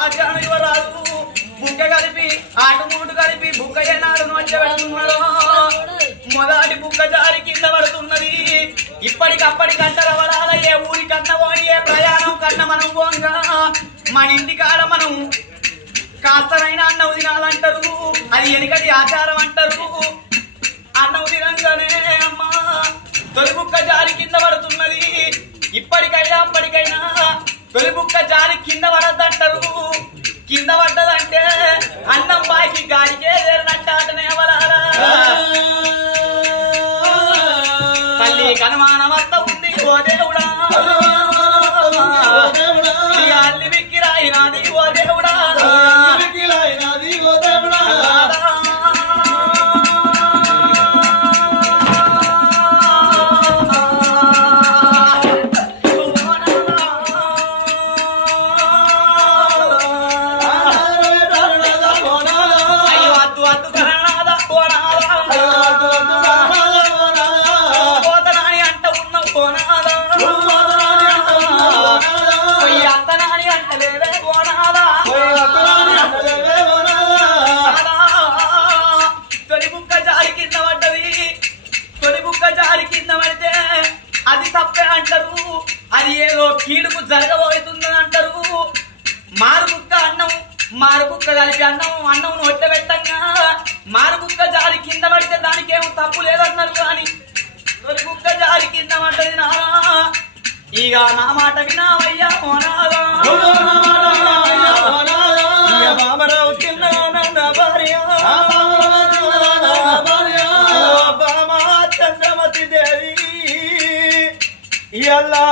రాజు బుక్క కలిపి ఆటుమూటు కలిపి బుక్క ఏనాడు నోట్ల పెడుతున్నారో మొదటి బుక్క జారి కింద పడుతున్నది. ఇప్పటికప్పటికంట రవడాల ఏ ఊరి కన్న పోని ఏ ప్రయాణం కన్న మనం పోంగా మన ఇంటికాడ మనం కాస్తనైనా అన్నం తినాలంటారు. అది వెనుకటి ఆచారం అంటారు. అన్నం తినంగానే అమ్మా తొలి బుక్క జారి కింద పడుతున్నది. ఇప్పటికైనా అప్పటికైనా తొలి బుక్క జారి కింద పడద్దంటారు. కింద పడ్డదంటే అన్నం బాకి గాలికే లేరనంటాటనే వరాలా తల్లి కనుమానమంత ఉంది ఓ దేవుడా అల్లి విక్కిరాయినాది ఓ దేవుడా అది ఏదో కీడుకు జరగబోతుందని అంటారు. మారుబుక్క అన్నం మారుబుక్క కలిపి అన్నం నొట్ట పెట్టంగా మారుబుక్క జారి కింద పడితే దానికేమో తప్పు లేదన్నారు. కానీ తొలి బుక్క జారి కింద పడ్డది నారా. ఇక నా మాట వినావయ్యా ఓనాదా బాబరావు కింద భార్య చంద్రమతి దేవి ఇలా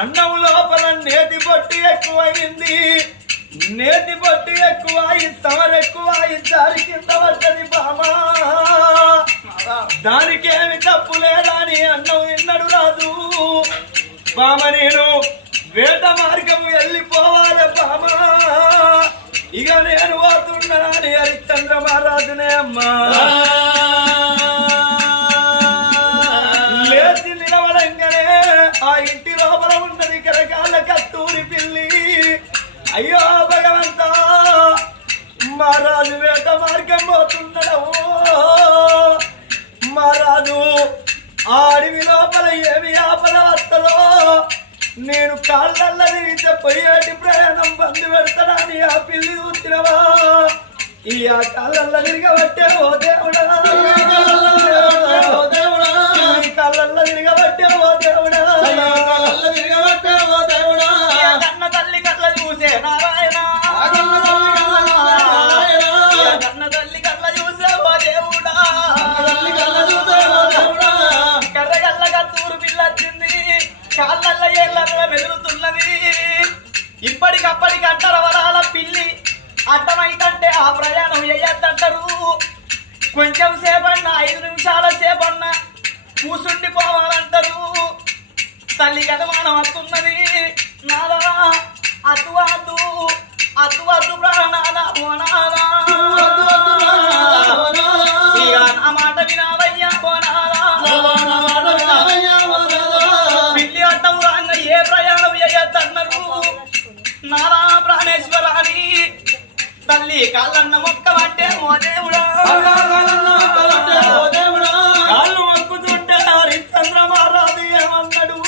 అన్నం లోపల నేతి పొట్టి ఎక్కువైంది. నేతి పొట్టి ఎక్కువై సమరెక్కువై దారి కింద పడ్డది బామా. దానికేమి తప్పు లేదా అని అన్నం విన్నడు రాదు. బామ నేను వేట మార్గం వెళ్ళిపోవాలి బామా. ఇక నేను పోతున్నానని హరిశ్చంద్ర మహారాజునే అమ్మా. లేచి నిలవడంగానే ఆ ఇంటి లోపల ఉన్నది కరకాల కస్తూరి పిల్లి. అయ్యో భగవంతా మహారాజు వేట మార్గం పోతున్నాడు. మహారాజు ఆ అడవి లోపల ఏమి ఆపల వస్తలో నేను కాళ్ళల్లో తిరిగితే పోయేటి ప్రయాణం బంద్ పెడతానని ఆ పిల్లి చూసినవా. ఈ ఆ కాళ్ళల్లో తిరగబట్టే ఓ దేవుడా కళ్ళల్లో తిరగబట్టే ఓ దేవుడా కన్న తల్లి కళ్ళ చూసే నారాయణ కన్న తల్లి కళ్ళ చూసే ఓ దేవుడా కర్రగల్ల కత్తూరు పిల్లొచ్చింది. కాళ్ళల్లో ఏళ్ళ మెదులుతున్నది. ఇప్పటికప్పటికి అంటారు వరాల పిల్లి అర్థమైందంటే ఆ ప్రయాణం వేయద్దంటారు. కొంచెం సేపన్నా 5 నిమిషాల సేపన్నా కూసుండిపోవాలంటారు. తల్లి గతమానం వస్తున్నది నాదా అద్దు అద్దు అద్దు అద్దు ప్రాణాదా పోనాదా ఇక నా మాట వినావయ్యా పోనాదా. పిల్లి అడ్డం రాంగ ఏ ప్రయాణం వేయద్దన్నారు. నాదా ప్రాణేశ్వరాని తల్లి కాళ్ళన్న మొక్క పట్టే ఓ దేవుడా కాళ్ళు మొక్కుతుంటే హరిశ్చంద్ర మహారాజు ఏమన్నాడు.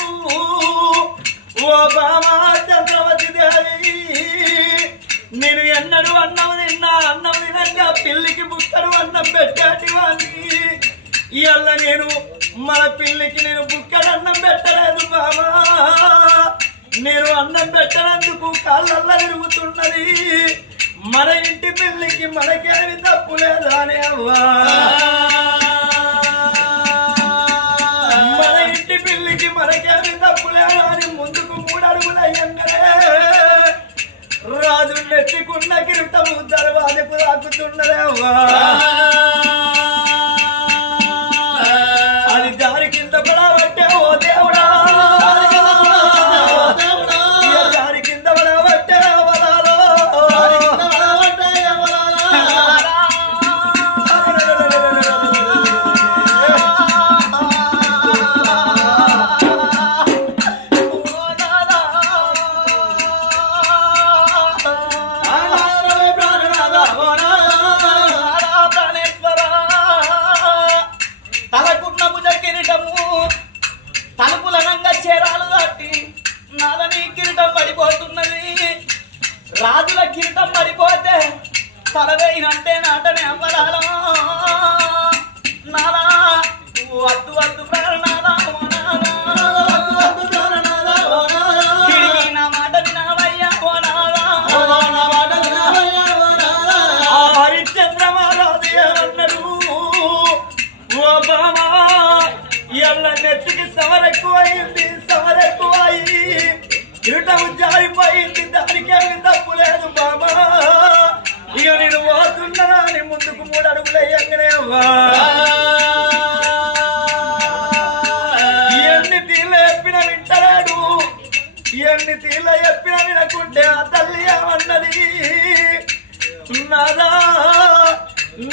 ఓ బామా చంద్రవతి దేవి నేను ఎన్నడు అన్నం తిన్నా అన్నం తినంగా పిల్లికి బుక్కడు అన్నం పెట్టేటి వాడిని. ఇవాళ నేను మన పిల్లికి నేను బుక్కడు అన్నం పెట్టలేదు బామా. నేను అన్నం పెట్టనందుకు కాళ్ళల్లో తిరుగుతున్నది. మన ఇంటి పిల్లికి మనకేమి తప్పు లేదా అని అవ్వా. మన ఇంటి పిల్లికి మనకేమి తప్పు లేదా అని ముందుకు 3 అడుగులు అయ్యంగానే రాజు నెత్తికున్న కిరీటము దర్వాజకు తాకుతున్నదే అవ్వా. అది దారి కింద పడబట్టే ఓ దేవుడా దారి కింద పడబట్టే వరాలో రాజుల కిరీటం పడిపోతే తలవేయినంటే నాటనే అవ్వరాలా నాలా వద్దు వద్దు ప్రాణనాదా నా మాట వినావయ్యా ఓ నాదా హరిశ్చంద్ర మహారాజు ఏమన్నారు ఓ బామా ఎల్ల నెత్తికి సమరెక్కువైంది సమరెక్కువయి కిరీటం జారిపోయింది దానికేమి తప్పు లేదు బామా ఇక నేను పోతున్నా నీ ముందుకు 3 అడుగులు అయ్యంగానే ఎన్ని తీళ్ళ చెప్పినా వింటలేడు ఎన్ని తీళ్ళ చెప్పినా వినకుంటే ఆ తల్లి ఏమన్నది నాదా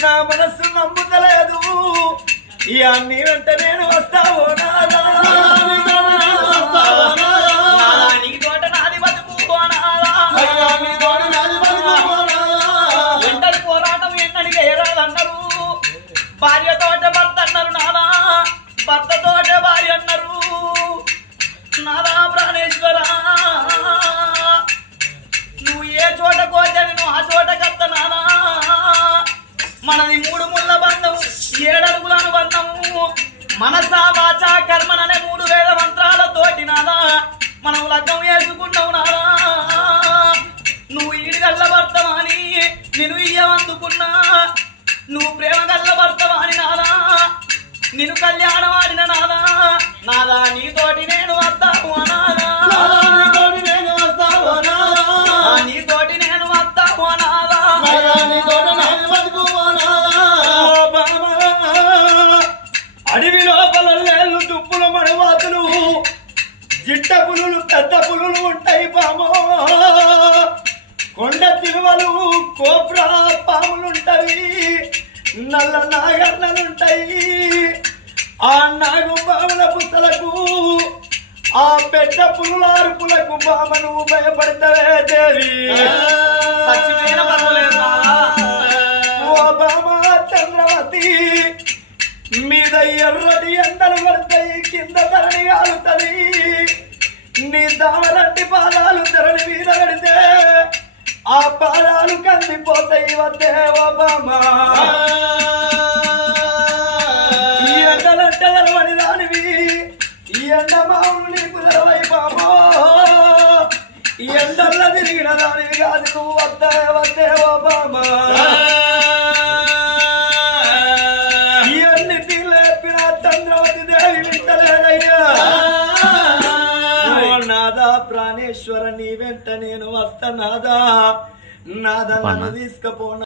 నా మనస్సు నమ్ముతలేదు ఇక నీ వెంట నేను వస్తావో నాదా నీ తోట నాది బతుకు ఒంటరి పోరాటం ఎన్నడిగా ఏరాదన్నారు భార్య తోట భర్త అన్నారు నాదా భర్త తోట భార్య అన్నారు నాదా ప్రాణేశ్వర నువ్వు ఏ చోట కోచ నువ్వు ఆ చోట కత్త నాదా మనది 3 ముళ్ళ బంధం 7 అడుగుల అనుబంధము మనసా వాచా కర్మననే 3 వేద మంత్రాలతోటి నాదా మనం లగ్గం వేసుకున్నావు నాదా నువ్వు ఈడు గల్ల భర్తవాని నేను ఇయ్యవందుకున్నా నువ్వు ప్రేమ గల్ల భర్తవాని నాదా నిన్ను కళ్యాణం ఆడిన నాదా నాదా నీతోటి నేను వస్తావు నాదా నీతోటి నేను వస్తావు నాదా అడవి లోపల లేళ్ళు దుప్పులు మడవాతులు జిట్ట పులులు పెద్ద పులులు ఉంటాయి పామో కొండ తిరువలు కోబ్రా పాములుంటాయి నల్ల నాగర్ణలుంటాయి ఆ నాగు పాముల పుస్తలకు ఆ పెద్ద పులుల అరుపులకు బామ నువ్వు భయపడతావే దేవి ఓ బామ చంద్రవతి మీద ఎర్రటి ఎండలు పడతాయి కింద ధరణి కాలుతుంది నీ దామలంటి పాదాలు ధరణి మీద పడితే ఆ పాదాలు కందిపోతాయి వద్దే ఓ బామ ఈ ఎండలంటే తెలవని దానివి ఈ ఎండ మామూలు నీకు తెలవై బామో ఈ ఎండల్లో తిరిగిన దానివి కాదు నువ్వు వద్దే వద్దే ఓ బామ ఇవన్నీ తీర్లేపిన చంద్రవతి దేవి వింటలేదయ్యా నాదా ప్రాణేశ్వర నీ వెంట నేను వస్తా నాదా నాదా నన్ను తీసుకపోనా